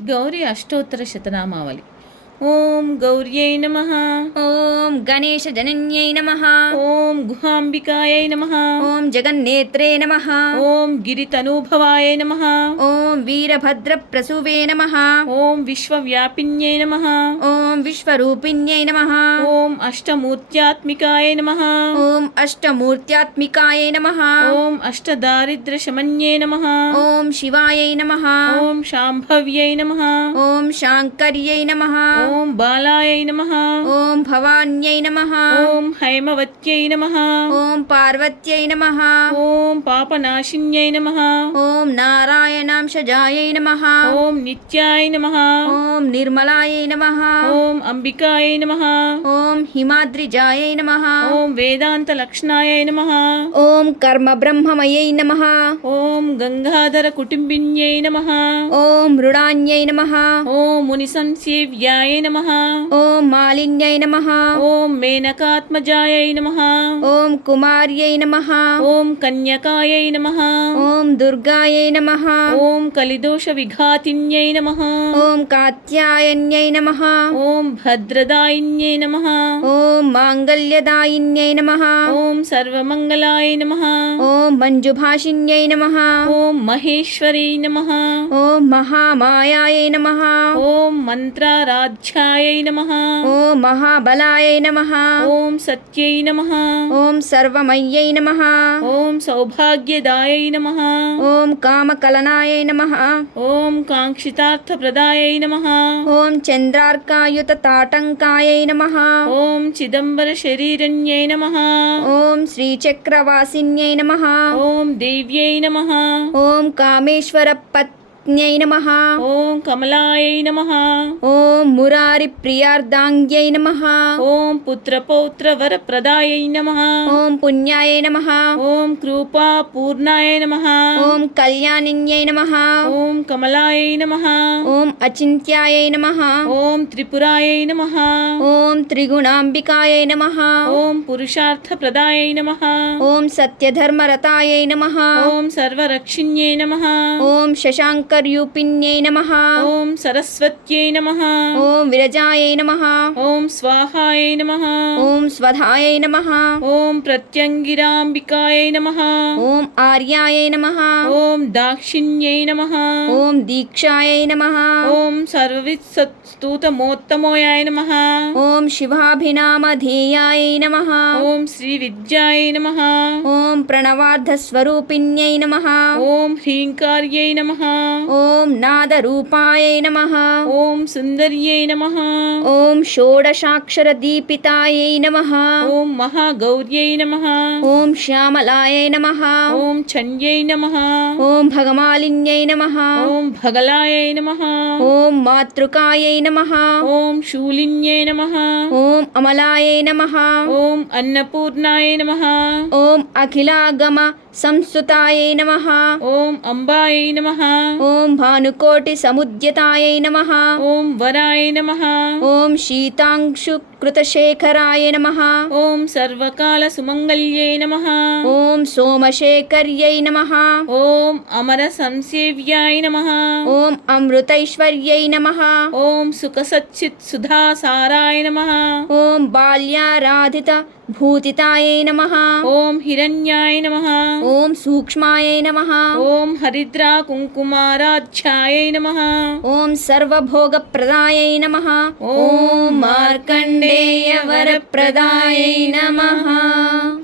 గౌరీ అష్టోత్తర శతనామావళి. ఓం గౌర్యై నమ ఓం గణేశ జనన్యై నమ ఓం గుహాంబికాయై నమ ఓం జగన్నేత్రే నమ ఓం గిరితనూభవాయ నమ ఓం వీరభద్ర ప్రసూవే నమ ఓం విశ్వవ్యాపిన్యై నమ ఓం విశ్వరూపిణ్యై నమ ఓం అష్టమూర్త్యాత్మికాయ నమ ఓం అష్టమూర్త్యాత్మికాయ నమ ఓం అష్టదారిద్ర్యశమన్యై నమ ఓం శివాయై నమ ఓం శాంభవ్యై నమ ఓం శాంకర్యై నమ ఓం బాలాయై నమ ఓం భవాన్యై నమ ఓం హైమవత్యై నమ ఓం పార్వత్యై నమ ఓం పాపనాశిన్యై నమ ఓం నారాయణాంశజాయై నమ ఓం నిత్యాయ నమ ఓం నిర్మలాయై నమ ఓం అంబికాయ నమ ఓం హిమాద్రిజాయై నమ ఓం వేదాంత లక్షణాయ నమ ఓం కర్మ బ్రహ్మమయై నమ ఓం గంగాధర కుటుంబిన్యై నమ ఓం మృడాన్యై నమ ఓం ముని సంసేవ్యాయ నమ ఓం మాలిన్యై నమ ఓం మేనకాత్మజాయ నమ ఓం కుమార్యై నమ ఓం కన్యకాయ నమ ఓం దుర్గాయై నమ ఓం కలిదోష విఘాతిన్యై నమ ఓం కాత్యాయన్యై నమ ఓం భద్రదాయిన్యై నమ ఓం మాంగళ్యదాయిన్యై నమ ఓం సర్వమంగళాయ నమ ఓం మంజుభాషిన్యై నమ ఓం మహేశ్వరీ నమ ఓం మహామాయాయై నమ ఓం మంత్రారాధ్యాయ నమ ఓం మహాబలాయై నమ ఓం సత్యై నమ ఓం సర్వమయ్యై నమ ఓం సౌభాగ్యదాయ నమ ఓం కామకలనాయై నమ ఓం కాంక్షితార్థప్రదాయ నమ ఓం చంద్రార్కాయుత తాటంకాయై నమ ఓం చిదంబర శరీరణ్యై నమ ఓం శ్రీచక్రవాసిన్యై నమ ఓం దేవ్యై నమ పత్న్యై నమ ఓం కమలాయ నమ ఓం మురారి ప్రియార్దాంగ్యై నమ ఓం పుత్రపౌత్ర వరప్రదాయ నమ ఓం పుణ్యాయ నమ ఓం కృపా పూర్ణాయ నమ ఓం కళ్యాణిన్యై నమ ఓం కమలాయ నమ ఓం అచింత్యాయ నమ ఓం త్రిపురాయ నమ ఓం త్రిగుణాంబికాయై నమ ఓం పురుషార్థప్రదాయ నమ ఓం సత్యధర్మరతాయై నమ ఓం సర్వరక్షిణ్యై నమ ఓం శశాంకర్యూపిణ్యై నమ ఓం సరస్వత్యై నమ ఓం విరజాయై నమ ఓం స్వాహాయ నమ ఓం స్వధాయై నమ ఓం ప్రత్యంగిరాంబికాయ నమ ఓం ఆర్యాయై నమ ఓం దాక్షిణ్యై నమ ఓం దీక్షాయై నమ ఓం సర్వవిత్సత్స్తూతమోత్తమోయాయ నమ ఓం శివాభినామధేయాయై నమ ఓం శ్రీ విద్యాయ నమ ఓం ప్రణవార్ధస్వరూపిణ్యై నమ ఓం హ్రీంకార్యై నమ ఓం నాదరూపాయై నమ ఓం సుందర్యై నమ ఓం షోడశాక్షరదీపితాయై నమ ఓం మహాగౌర్యై నమ ఓం శ్యామలాయై నమ ఓం చండ్యై నమ ఓం భగమాలిన్యై నమ ఓం భగలాయై నమ ఓం మాతృకాయై నమ ఓం శూలిన్యై నమ ఓం అమలాయై నమ ఓం అన్నపూర్ణాయ నమ ఓం అఖిలాగమ సంస్థుతాయై నమ ఓం అంబాయై నమ ఓం భానుకోటి సముద్యతాయై నమ. ఓం వరాయ నమ. ఓం శీతాంశు కృతశేఖరాయ నమ ఓం సర్వకాల సుమంగళ్యై నమ ఓం సోమశేఖర్యై నమ ఓం అమర సంసేవ్యాయ నమ ఓం అమృతైశ్వర్యై నమ ఓం సుఖసచ్చిత్ సుధాసారాయ నమ ఓం బాల్యారాధిత భూతితాయై నమ ఓం హిరణ్యాయ నమ ఓం సూక్ష్మాయై నమ ఓం హరిద్రా కుంకుమారాధ్యాయ నమ ఓం సర్వభోగప్రదాయై पेयवरप्रदायै नमः।